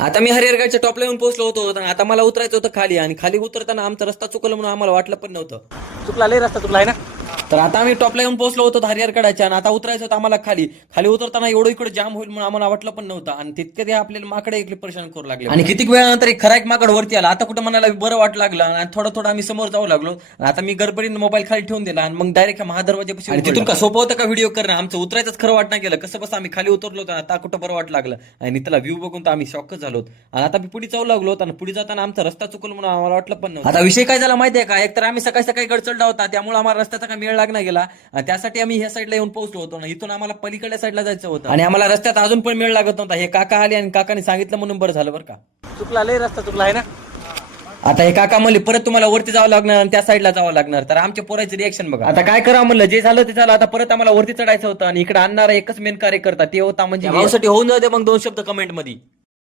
आता मी हरिहरगडच्या टॉपला येऊन पोहोचलो होतो आणि आता मला उतरायचं होतं खाली आणि खाली उतरताना आमचा रस्ता चुकला म्हणून आम्हाला वाटलं पण नव्हतं. चुकला लय रस्ता चुकला आहे ना. तर आता आम्ही टॉपला येऊन पोहोचलो होतो हरिहरगडाच्या आणि आता उतरायचं होतं आम्हाला खाली. खाली उतरताना एवढं इकडे जाम होईल म्हणून आम्हाला वाटलं पण नव्हतं आणि तितके ते आपल्याला माकडे इकडे परेशान करू लागले आणि कितीक वेळानंतर एक खरा एक माकड वरती आला. आता कुठं मनाला बरं वाटलं लागलं आणि थोडं थोडं आम्ही समोर जाऊ लागलो. आता मी गडबडीने मोबाईल खाली ठेवून दिला आणि मग डायरेक्ट महादरवाजापाशी आणि तिथून का सोपं होतं का व्हिडिओ करणं. आमचं उतरायचंच खरं वाटणं गेलं. कसं बस आम्ही खाली उतरलो होतो आता कुठं बरं वाटलं लागलं आणि त्याला व्ह्यू बघून तर आम्ही शॉकच झालो. आणि आता मी पुढे जाऊ लागलो आणि पुढे जाताना आमचा रस्ता चुकलो म्हणून आम्हाला वाटलं पण नव्हतं. आता विषय काय झाला माहितीये का, एकतर आम्ही सकाळी सकाळी गड चढला होता त्यामुळे आम्हाला रस्त्याचा काय मेळ लागला गेला. त्यासाठी आम्ही ह्या साईडला येऊन पोहोचलो होतो ना. इथून आम्हाला पलीकडल्या साईडला जायचं होतं आणि आम्हाला रस्त्यात अजून पण मेळ लागत नव्हता. हे काका आले आणि काकाने सांगितलं म्हणून बरं झालं बरं का. चुकला लय रस्ता चुकला आहे ना. आता हे काका म्हणले परत तुम्हाला वरती जावं लागणार आणि त्या साईडला जावं लागणार. तर आमच्या पोराचे रिएक्शन बघा. आता काय करावं म्हणलं, जे झालं ते झालं. आता परत आम्हाला वरती चढायचं होतं आणि इकडे आणणारा एकच मेन कार्य करता ते होता म्हणजे भाऊसाठी होऊन जाते मग 2 शब्द कमेंट मध्ये.